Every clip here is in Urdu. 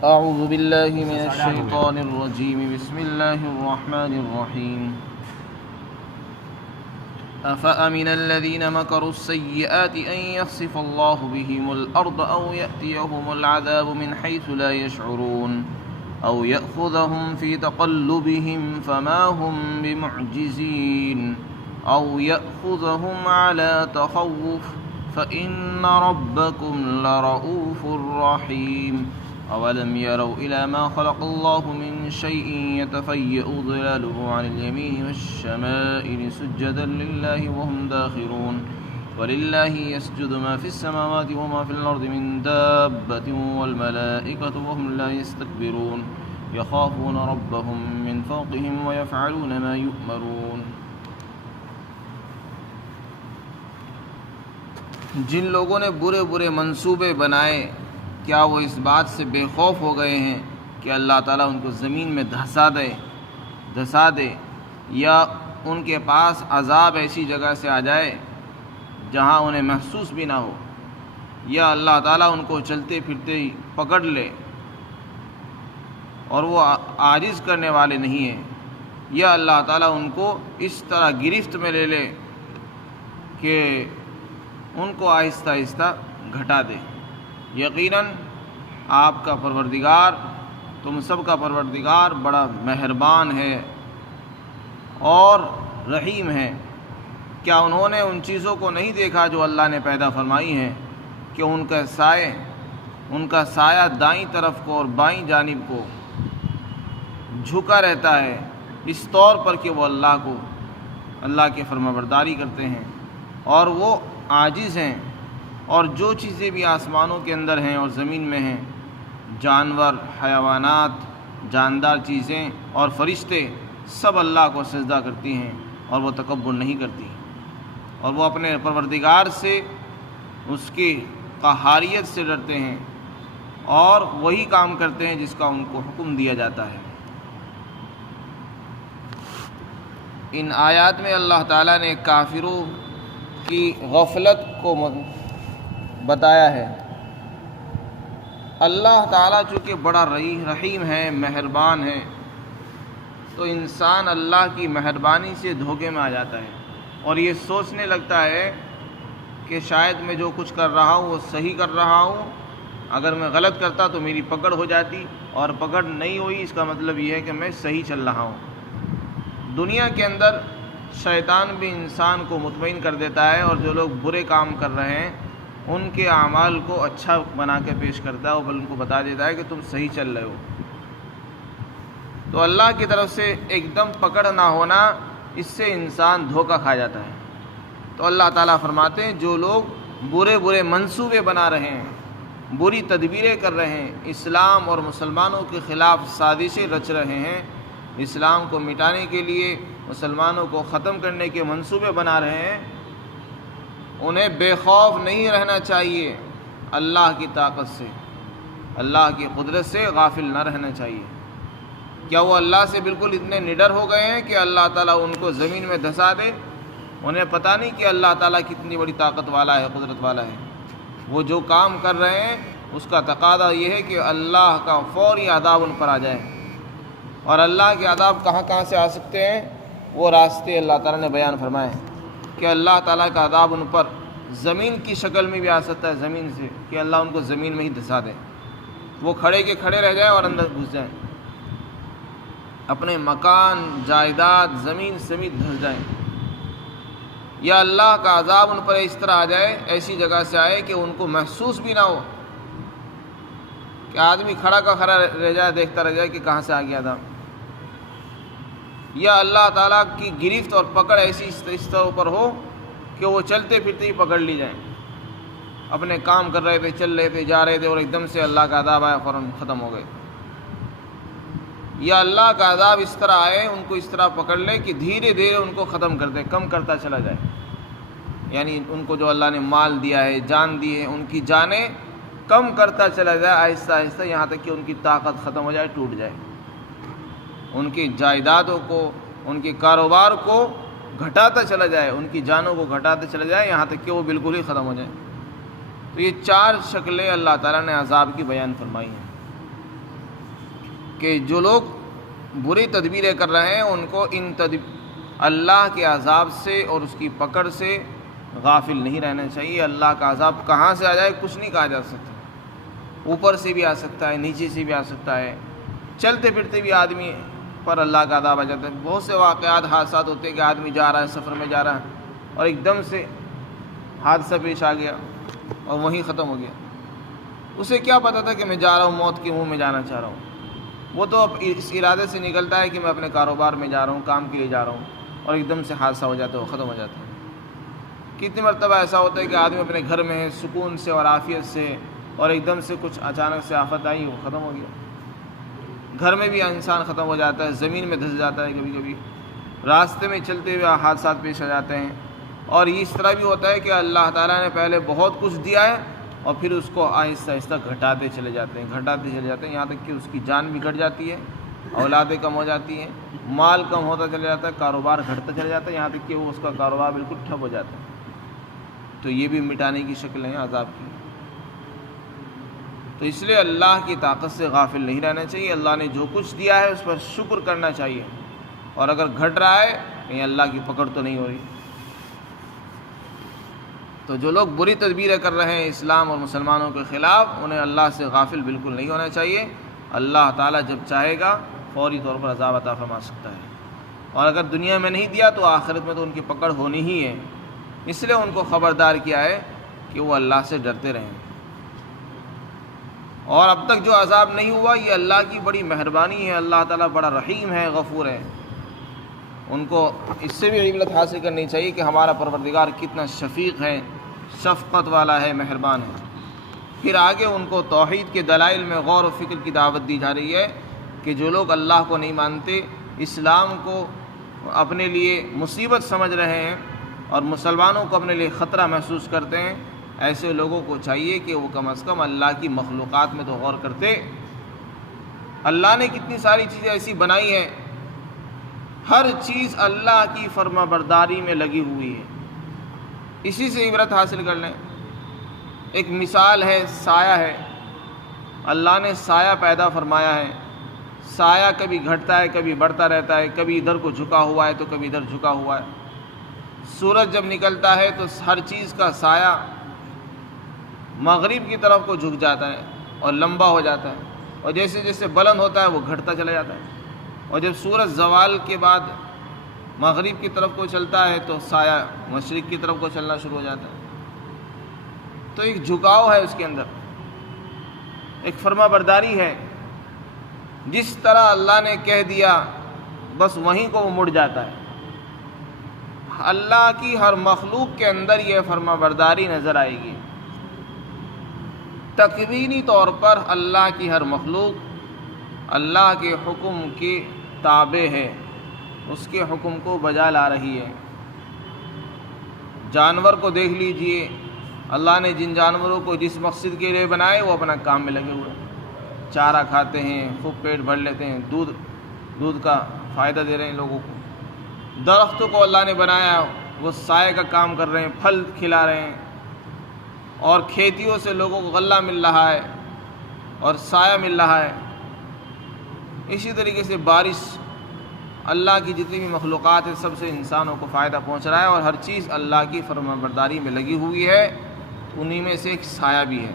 أعوذ بالله من الشيطان الرجيم بسم الله الرحمن الرحيم أفأمن الذين مكروا السيئات أن يخسف الله بهم الأرض أو يأتيهم العذاب من حيث لا يشعرون أو يأخذهم في تقلبهم فما هم بمعجزين أو يأخذهم على تخوف فإن ربكم لرؤوف رحيم أولم يروا إلى ما خلق الله من شيء يتفيأ ظلاله عن اليمين والشمائل سجدا لله وهم داخرون ولله يسجد ما في السماوات وما في الأرض من دابة والملائكة وهم لا يستكبرون يخافون ربهم من فوقهم ويفعلون ما يؤمرون۔ جن لوگوں نے برے برے منصوبے بنائے، کیا وہ اس بات سے بے خوف ہو گئے ہیں کہ اللہ تعالیٰ ان کو زمین میں دھسا دے یا ان کے پاس عذاب ایسی جگہ سے آ جائے جہاں انہیں محسوس بھی نہ ہو، یا اللہ تعالیٰ ان کو چلتے پھرتے ہی پکڑ لے اور وہ عاجز کرنے والے نہیں ہیں، یا اللہ تعالیٰ ان کو اس طرح گرفت میں لے لے کہ ان کو آہستہ آہستہ گھٹا دے۔ یقیناً آپ کا پروردگار، تم سب کا پروردگار بڑا مہربان ہے اور رحیم ہے۔ کیا انہوں نے ان چیزوں کو نہیں دیکھا جو اللہ نے پیدا فرمائی ہیں کہ ان کا سایہ دائیں طرف کو اور بائیں جانب کو جھکا رہتا ہے، اس طور پر کہ وہ اللہ کی فرمانبرداری کرتے ہیں اور وہ عاجز ہیں، اور جو چیزیں بھی آسمانوں کے اندر ہیں اور زمین میں ہیں، جانور، حیوانات، جاندار چیزیں اور فرشتے، سب اللہ کو سجدہ کرتی ہیں اور وہ تکبر نہیں کرتی، اور وہ اپنے پروردگار سے، اس کی قہاریت سے ڈرتے ہیں اور وہی کام کرتے ہیں جس کا ان کو حکم دیا جاتا ہے۔ ان آیات میں اللہ تعالیٰ نے کافروں کی غفلت کو بتایا ہے۔ اللہ تعالیٰ چونکہ بڑا رحیم ہے، مہربان ہے، تو انسان اللہ کی مہربانی سے دھوکے میں آ جاتا ہے اور یہ سوچنے لگتا ہے کہ شاید میں جو کچھ کر رہا ہوں وہ صحیح کر رہا ہوں، اگر میں غلط کرتا تو میری پکڑ ہو جاتی، اور پکڑ نہیں ہوئی اس کا مطلب یہ ہے کہ میں صحیح چل رہا ہوں۔ دنیا کے اندر شیطان بھی انسان کو مطمئن کر دیتا ہے، اور جو لوگ برے کام کر رہے ہیں ان کے اعمال کو اچھا بنا کے پیش کرتا ہے اور ان کو بتا دیتا ہے کہ تم صحیح چل رہے ہو۔ تو اللہ کی طرف سے ایک دم پکڑ نہ ہونا، اس سے انسان دھوکہ کھا جاتا ہے۔ تو اللہ تعالیٰ فرماتے ہیں جو لوگ برے برے منصوبے بنا رہے ہیں، بری تدبیریں کر رہے ہیں، اسلام اور مسلمانوں کے خلاف سازشیں رچ رہے ہیں، اسلام کو مٹانے کے لیے، مسلمانوں کو ختم کرنے کے منصوبے بنا رہے ہیں، انہیں بے خوف نہیں رہنا چاہیے، اللہ کی طاقت سے، اللہ کی قدرت سے غافل نہ رہنا چاہیے۔ کیا وہ اللہ سے بالکل اتنے نڈر ہو گئے ہیں کہ اللہ تعالیٰ ان کو زمین میں دھسا دے؟ انہیں پتہ نہیں کہ اللہ تعالیٰ کتنی بڑی طاقت والا ہے، قدرت والا ہے۔ وہ جو کام کر رہے ہیں اس کا تقاضا یہ ہے کہ اللہ کا فوری عذاب ان پر آ جائے، اور اللہ کے عذاب کہاں کہاں سے آ سکتے ہیں، وہ راستے اللہ تعالیٰ نے بیان فرمائے کہ اللہ تعالیٰ کا عذاب ان پر زمین کی شکل میں بھی آ سکتا ہے، زمین سے، کہ اللہ ان کو زمین میں ہی دھسا دے، وہ کھڑے کے کھڑے رہ جائیں اور اندر گھس جائیں، اپنے مکان، جائیداد، زمین سمیت دھس جائیں، یا اللہ کا عذاب ان پر اس طرح آ جائے، ایسی جگہ سے آئے کہ ان کو محسوس بھی نہ ہو، کہ آدمی کھڑا کا کھڑا رہ جائے، دیکھتا رہ جائے کہ کہاں سے آ گیا تھا، یا اللہ تعالیٰ کی گرفت اور پکڑ ایسی اس طرح پر ہو کہ وہ چلتے پھرتے ہی پکڑ لی جائیں، اپنے کام کر رہے تھے، چل رہے تھے، جا رہے تھے، اور ایک دم سے اللہ کا عذاب آیا، فوراً ختم ہو گئے، یا اللہ کا عذاب اس طرح آئے، ان کو اس طرح پکڑ لے کہ دھیرے دھیرے ان کو ختم کر دے، کم کرتا چلا جائے، یعنی ان کو جو اللہ نے مال دیا ہے، جان دی ہے، ان کی جانیں کم کرتا چلا جائے آہستہ آہستہ، یہاں تک کہ ان کی طاقت ختم ہو جائے، ٹوٹ جائے، ان کی جائیدادوں کو، ان کے کاروبار کو گھٹاتا چلا جائے، ان کی جانوں کو گھٹاتا چلا جائے، یہاں تک کہ وہ بالکل ہی ختم ہو جائے۔ تو یہ چار شکلیں اللہ تعالیٰ نے عذاب کی بیان فرمائی ہیں۔ کہ جو لوگ بری تدبیریں کر رہے ہیں ان کو اللہ کے عذاب سے اور اس کی پکڑ سے غافل نہیں رہنا چاہیے۔ اللہ کا عذاب کہاں سے آ جائے کچھ نہیں کہا جا سکتا، اوپر سے بھی آ سکتا ہے، نیچے سے بھی آ سکتا ہے، چلتے پھرتے بھی آدمی پر اللہ کا عذاب آ جاتا ہے۔ بہت سے واقعات حادثات ہوتے ہیں کہ آدمی جا رہا ہے، سفر میں جا رہا ہے اور ایک دم سے حادثہ پیش آ گیا اور وہیں ختم ہو گیا۔ اسے کیا پتہ تھا کہ میں جا رہا ہوں، موت کے منہ میں جانا چاہ رہا ہوں؟ وہ تو اب اس ارادے سے نکلتا ہے کہ میں اپنے کاروبار میں جا رہا ہوں، کام کے لیے جا رہا ہوں، اور ایک دم سے حادثہ ہو جاتا ہے، وہ ختم ہو جاتا ہے۔ کتنی مرتبہ ایسا ہوتا ہے کہ آدمی اپنے گھر میں ہے، سکون سے اور عافیت سے، اور ایک دم سے کچھ اچانک سے آفت آئی، وہ ختم ہو گیا۔ گھر میں بھی انسان ختم ہو جاتا ہے، زمین میں دھس جاتا ہے، کبھی کبھی راستے میں چلتے ہوئے حادثات پیش آ جاتے ہیں۔ اور اس طرح بھی ہوتا ہے کہ اللہ تعالیٰ نے پہلے بہت کچھ دیا ہے اور پھر اس کو آہستہ آہستہ گھٹاتے چلے جاتے ہیں، یہاں تک کہ اس کی جان بھی گھٹ جاتی ہے، اولادیں کم ہو جاتی ہیں، مال کم ہوتا چلا جاتا ہے، کاروبار گھٹتا چلا جاتا ہے، یہاں تک کہ وہ اس کا کاروبار بالکل ٹھپ ہو جاتا ہے۔ تو یہ بھی مٹانے کی شکل ہے عذاب کی۔ تو اس لیے اللہ کی طاقت سے غافل نہیں رہنا چاہیے، اللہ نے جو کچھ دیا ہے اس پر شکر کرنا چاہیے، اور اگر گھٹ رہا ہے کہیں اللہ کی پکڑ تو نہیں ہو رہی۔ تو جو لوگ بری تدبیریں کر رہے ہیں اسلام اور مسلمانوں کے خلاف، انہیں اللہ سے غافل بالکل نہیں ہونا چاہیے۔ اللہ تعالیٰ جب چاہے گا فوری طور پر عذاب عطا فرما سکتا ہے، اور اگر دنیا میں نہیں دیا تو آخرت میں تو ان کی پکڑ ہونی ہی ہے۔ اس لیے ان کو خبردار کیا ہے کہ وہ اللہ سے ڈرتے رہیں، اور اب تک جو عذاب نہیں ہوا یہ اللہ کی بڑی مہربانی ہے، اللہ تعالیٰ بڑا رحیم ہے، غفور ہے۔ ان کو اس سے بھی عبرت حاصل کرنی چاہیے کہ ہمارا پروردگار کتنا شفیق ہے، شفقت والا ہے، مہربان ہے۔ پھر آگے ان کو توحید کے دلائل میں غور و فکر کی دعوت دی جا رہی ہے کہ جو لوگ اللہ کو نہیں مانتے، اسلام کو اپنے لیے مصیبت سمجھ رہے ہیں اور مسلمانوں کو اپنے لیے خطرہ محسوس کرتے ہیں، ایسے لوگوں کو چاہیے کہ وہ کم از کم اللہ کی مخلوقات میں تو غور کرتے۔ اللہ نے کتنی ساری چیزیں ایسی بنائی ہیں، ہر چیز اللہ کی فرما برداری میں لگی ہوئی ہے، اسی سے عبرت حاصل کر لیں۔ ایک مثال ہے، سایہ ہے، اللہ نے سایہ پیدا فرمایا ہے۔ سایہ کبھی گھٹتا ہے، کبھی بڑھتا رہتا ہے، کبھی ادھر کو جھکا ہوا ہے تو کبھی ادھر جھکا ہوا ہے۔ سورج جب نکلتا ہے تو ہر چیز کا سایہ مغرب کی طرف کو جھک جاتا ہے اور لمبا ہو جاتا ہے، اور جیسے جیسے بلند ہوتا ہے وہ گھٹتا چلا جاتا ہے، اور جب سورج زوال کے بعد مغرب کی طرف کو چلتا ہے تو سایہ مشرق کی طرف کو چلنا شروع ہو جاتا ہے۔ تو ایک جھکاؤ ہے اس کے اندر، ایک فرما برداری ہے۔ جس طرح اللہ نے کہہ دیا بس وہیں کو وہ مڑ جاتا ہے۔ اللہ کی ہر مخلوق کے اندر یہ فرما برداری نظر آئے گی۔ تکوینی طور پر اللہ کی ہر مخلوق اللہ کے حکم کی تابع ہے، اس کے حکم کو بجا لا رہی ہے۔ جانور کو دیکھ لیجئے، اللہ نے جن جانوروں کو جس مقصد کے لیے بنائے وہ اپنا کام میں لگے ہوئے، چارہ کھاتے ہیں، خوب پیٹ بھر لیتے ہیں، دودھ کا فائدہ دے رہے ہیں لوگوں کو۔ درختوں کو اللہ نے بنایا، وہ سائے کا کام کر رہے ہیں، پھل کھلا رہے ہیں، اور کھیتیوں سے لوگوں کو غلہ مل رہا ہے اور سایہ مل رہا ہے۔ اسی طریقے سے بارش، اللہ کی جتنی بھی مخلوقات ہیں سب سے انسانوں کو فائدہ پہنچ رہا ہے، اور ہر چیز اللہ کی فرما برداری میں لگی ہوئی ہے، انہی میں سے ایک سایہ بھی ہے۔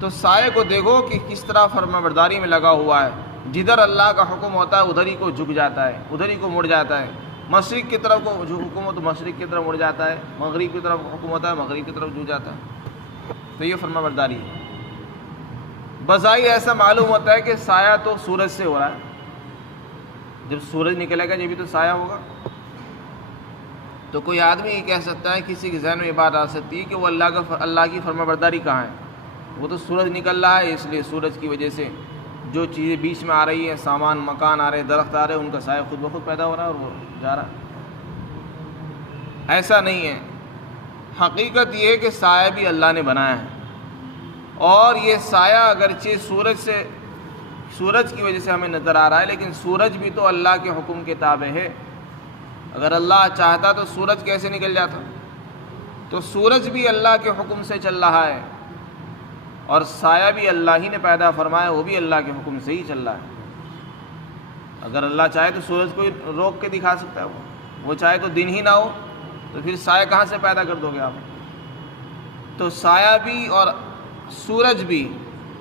تو سائے کو دیکھو کہ کس طرح فرما برداری میں لگا ہوا ہے، جدھر اللہ کا حکم ہوتا ہے ادھر ہی کو جھک جاتا ہے، ادھر ہی کو مڑ جاتا ہے۔ مشرق کی طرف کو حکم ہو تو مشرق کی طرف مڑ جاتا ہے، مغرب کی طرف حکم ہوتا ہے مغرب کی طرف جھک جاتا ہے۔ تو یہ فرما برداری ہے۔ بظاہر ایسا معلوم ہوتا ہے کہ سایہ تو سورج سے ہو رہا ہے، جب سورج نکلے گا یہ بھی تو سایہ ہوگا۔ تو کوئی آدمی یہ کہہ سکتا ہے، کسی کے ذہن میں یہ بات آ سکتی ہے کہ وہ اللہ کی فرما برداری کہاں ہے؟ وہ تو سورج نکل رہا ہے، اس لیے سورج کی وجہ سے جو چیزیں بیچ میں آ رہی ہیں، سامان مکان آ رہے ہیں، درخت آ رہے ہیں، ان کا سایہ خود بخود پیدا ہو رہا ہے اور وہ جا رہا ہے۔ ایسا نہیں ہے، حقیقت یہ ہے کہ سایہ بھی اللہ نے بنایا ہے، اور یہ سایہ اگرچہ سورج کی وجہ سے ہمیں نظر آ رہا ہے، لیکن سورج بھی تو اللہ کے حکم کے تابع ہے۔ اگر اللہ چاہتا تو سورج کیسے نکل جاتا؟ تو سورج بھی اللہ کے حکم سے چل رہا ہے، اور سایہ بھی اللہ ہی نے پیدا فرمایا، وہ بھی اللہ کے حکم سے ہی چل رہا ہے۔ اگر اللہ چاہے تو سورج کو روک کے دکھا سکتا ہے، وہ چاہے تو دن ہی نہ ہو تو پھر سایہ کہاں سے پیدا کر دو گے آپ؟ تو سایہ بھی اور سورج بھی،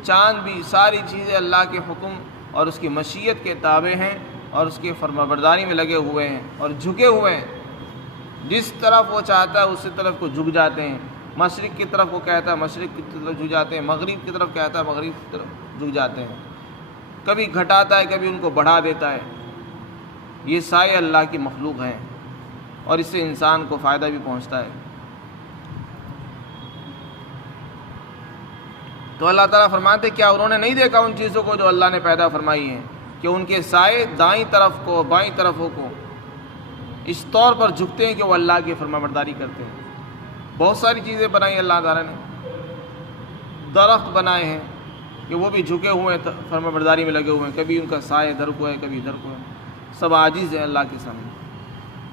چاند بھی، ساری چیزیں اللہ کے حکم اور اس کی مشیت کے تابع ہیں اور اس کی فرمانبرداری میں لگے ہوئے ہیں اور جھکے ہوئے ہیں۔ جس طرف وہ چاہتا ہے اسی طرف کو جھک جاتے ہیں، مشرق کی طرف وہ کہتا ہے مشرق کی طرف جھک جاتے ہیں، مغرب کی طرف کہتا ہے مغرب کی طرف جھک جاتے ہیں، کبھی گھٹاتا ہے کبھی ان کو بڑھا دیتا ہے۔ یہ سائے اللہ کی مخلوق ہیں اور اس سے انسان کو فائدہ بھی پہنچتا ہے۔ تو اللہ تعالیٰ فرماتے کیا انہوں نے نہیں دیکھا ان چیزوں کو جو اللہ نے پیدا فرمائی ہیں کہ ان کے سائے دائیں طرف کو بائیں طرفوں کو اس طور پر جھکتے ہیں کہ وہ اللہ کی فرمانبرداری کرتے ہیں۔ بہت ساری چیزیں بنائی اللہ تعالیٰ نے، درخت بنائے ہیں کہ وہ بھی جھکے ہوئے ہیں، فرمانبرداری میں لگے ہوئے ہیں، کبھی ان کا سایہ ادھر کو ہے کبھی ادھر کو ہے، سب عاجز ہیں اللہ کے سامنے۔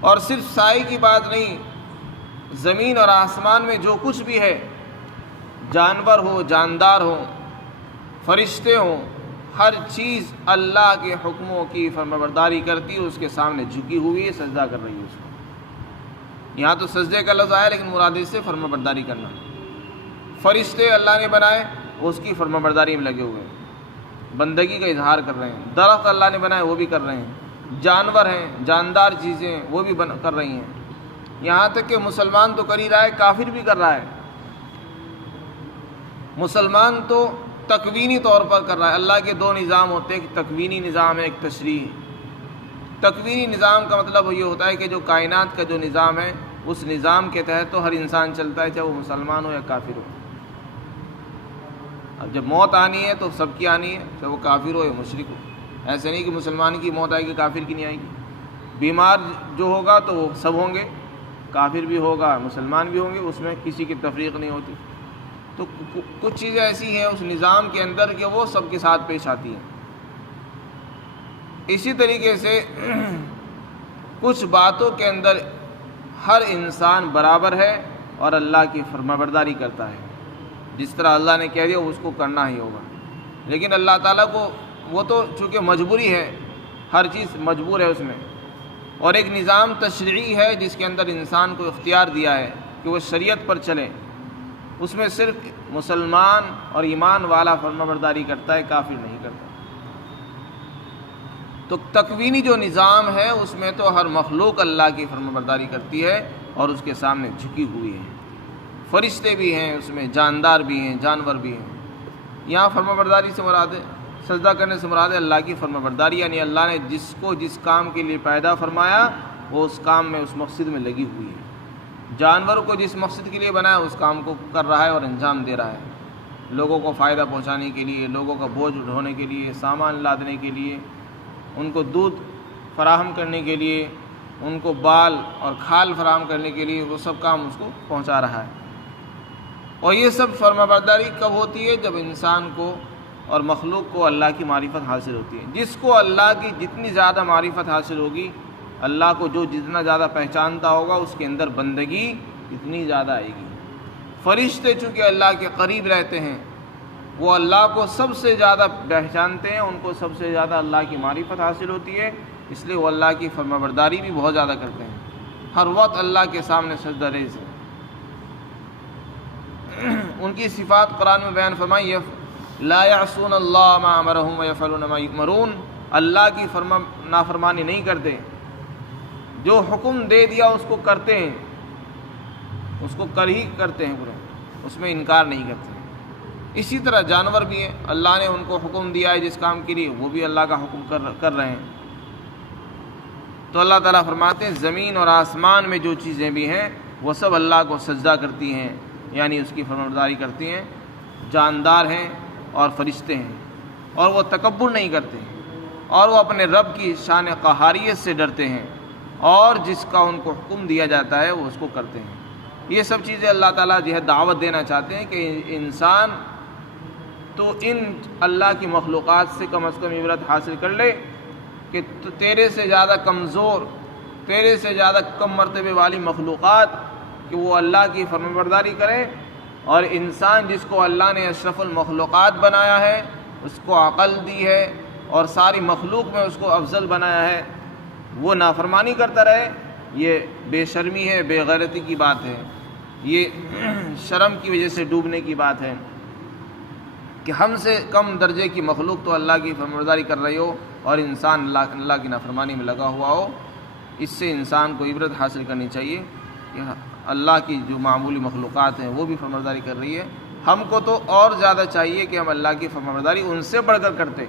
اور صرف سائے کی بات نہیں، زمین اور آسمان میں جو کچھ بھی ہے، جانور ہو، جاندار ہو، فرشتے ہوں، ہر چیز اللہ کے حکموں کی فرمانبرداری کرتی ہے، اس کے سامنے جھکی ہوئی ہے، سجدہ کر رہی ہے اس کو۔ یہاں تو سجدے کا لفظ آیا لیکن مراد اس سے فرمانبرداری کرنا۔ فرشتے اللہ نے بنائے، وہ اس کی فرمانبرداری میں لگے ہوئے ہیں، بندگی کا اظہار کر رہے ہیں۔ درخت اللہ نے بنائے، وہ بھی کر رہے ہیں۔ جانور ہیں، جاندار چیزیں ہیں، وہ بھی کر رہی ہیں۔ یہاں تک کہ مسلمان تو کر ہی رہا ہے، کافر بھی کر رہا ہے۔ مسلمان تو تکوینی طور پر کر رہا ہے۔ اللہ کے دو نظام ہوتے ہیں، ایک تکوینی نظام ہے، ایک تشریعی۔ تکوینی نظام کا مطلب یہ ہوتا ہے کہ جو کائنات کا جو نظام ہے اس نظام کے تحت تو ہر انسان چلتا ہے، چاہے وہ مسلمان ہو یا کافر ہو۔ اب جب موت آنی ہے تو سب کی آنی ہے، چاہے وہ کافر ہو یا مشرک ہو۔ ایسے نہیں کہ مسلمان کی موت آئے گی کافر کی نہیں آئے گی۔ بیمار جو ہوگا تو وہ سب ہوں گے، کافر بھی ہوگا مسلمان بھی ہوں گے، اس میں کسی کی تفریق نہیں ہوتی۔ تو کچھ چیزیں ایسی ہیں اس نظام کے اندر کہ وہ سب کے ساتھ پیش آتی ہیں۔ اسی طریقے سے کچھ باتوں کے اندر ہر انسان برابر ہے اور اللہ کی فرمانبرداری کرتا ہے۔ جس طرح اللہ نے کہہ دیا اس کو کرنا ہی ہوگا، لیکن اللہ تعالیٰ کو وہ تو چونکہ مجبوری ہے، ہر چیز مجبور ہے اس میں۔ اور ایک نظام تشریعی ہے جس کے اندر انسان کو اختیار دیا ہے کہ وہ شریعت پر چلے، اس میں صرف مسلمان اور ایمان والا فرمانبرداری کرتا ہے، کافر نہیں کرتا۔ تو تکوینی جو نظام ہے اس میں تو ہر مخلوق اللہ کی فرمانبرداری کرتی ہے اور اس کے سامنے جھکی ہوئی ہے۔ فرشتے بھی ہیں اس میں، جاندار بھی ہیں، جانور بھی ہیں۔ یہاں فرمانبرداری سے مراد ہے، سجدہ کرنے سے مراد ہے اللہ کی فرمانبرداری، یعنی اللہ نے جس کو جس کام کے لیے پیدا فرمایا وہ اس کام میں، اس مقصد میں لگی ہوئی ہے۔ جانور کو جس مقصد کے لیے بنایا اس کام کو کر رہا ہے اور انجام دے رہا ہے، لوگوں کو فائدہ پہنچانے کے لیے، لوگوں کا بوجھ اٹھانے کے لیے، سامان لادنے کے لیے، ان کو دودھ فراہم کرنے کے لیے، ان کو بال اور کھال فراہم کرنے کے لیے، وہ سب کام اس کو پہنچا رہا ہے۔ اور یہ سب فرمانبرداری کب ہوتی ہے؟ جب انسان کو اور مخلوق کو اللہ کی معرفت حاصل ہوتی ہے۔ جس کو اللہ کی جتنی زیادہ معرفت حاصل ہوگی، اللہ کو جو جتنا زیادہ پہچانتا ہوگا، اس کے اندر بندگی اتنی زیادہ آئے گی۔ فرشتے چونکہ اللہ کے قریب رہتے ہیں، وہ اللہ کو سب سے زیادہ پہچانتے ہیں، ان کو سب سے زیادہ اللہ کی معرفت حاصل ہوتی ہے، اس لیے وہ اللہ کی فرمانبرداری بھی بہت زیادہ کرتے ہیں، ہر وقت اللہ کے سامنے سجدہ ریز ہیں۔ ان کی صفات قرآن میں بیان فرمائی، لا یعصون اللہ ما امرہم ویفعلون ما یؤمرون، اللہ کی نافرمانی نہیں کرتے، جو حکم دے دیا اس کو کرتے ہیں، اس کو کر ہی کرتے ہیں پورے، اس میں انکار نہیں کرتے۔ اسی طرح جانور بھی ہیں، اللہ نے ان کو حکم دیا ہے جس کام کے لیے، وہ بھی اللہ کا حکم کر رہے ہیں۔ تو اللہ تعالیٰ فرماتے ہیں زمین اور آسمان میں جو چیزیں بھی ہیں وہ سب اللہ کو سجدہ کرتی ہیں، یعنی اس کی فرمانبرداری کرتی ہیں، جاندار ہیں اور فرشتے ہیں، اور وہ تکبر نہیں کرتے، اور وہ اپنے رب کی شان قہاریت سے ڈرتے ہیں، اور جس کا ان کو حکم دیا جاتا ہے وہ اس کو کرتے ہیں۔ یہ سب چیزیں اللہ تعالیٰ جو ہے دعوت دینا چاہتے ہیں کہ انسان تو ان اللہ کی مخلوقات سے کم از کم عبرت حاصل کر لے کہ تیرے سے زیادہ کمزور، تیرے سے زیادہ کم مرتبے والی مخلوقات کہ وہ اللہ کی فرمانبرداری کریں، اور انسان جس کو اللہ نے اشرف المخلوقات بنایا ہے، اس کو عقل دی ہے، اور ساری مخلوق میں اس کو افضل بنایا ہے، وہ نافرمانی کرتا رہے، یہ بے شرمی ہے، بے غیرتی کی بات ہے، یہ شرم کی وجہ سے ڈوبنے کی بات ہے کہ ہم سے کم درجے کی مخلوق تو اللہ کی فرمانبرداری کر رہی ہو اور انسان اللہ کی نافرمانی میں لگا ہوا ہو۔ اس سے انسان کو عبرت حاصل کرنی چاہیے کہ اللہ کی جو معمولی مخلوقات ہیں وہ بھی فرمانبرداری کر رہی ہے، ہم کو تو اور زیادہ چاہیے کہ ہم اللہ کی فرمانبرداری ان سے بڑھ کر کرتے،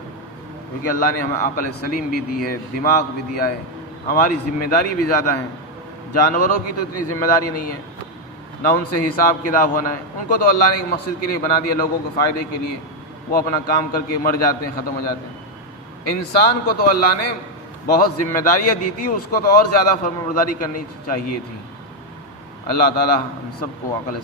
کیونکہ اللہ نے ہمیں عقل سلیم بھی دی ہے، دماغ بھی دیا ہے، ہماری ذمہ داری بھی زیادہ ہے۔ جانوروں کی تو اتنی ذمہ داری نہیں ہے، نہ ان سے حساب کتاب ہونا ہے، ان کو تو اللہ نے ایک مقصد کے لیے بنا دیا، لوگوں کے فائدے کے لیے، وہ اپنا کام کر کے مر جاتے ہیں، ختم ہو جاتے ہیں۔ انسان کو تو اللہ نے بہت ذمہ داریاں دی تھی، اس کو تو اور زیادہ فرمانبرداری کرنی چاہیے تھی۔ اللہ تعالی ہم سب کو عقل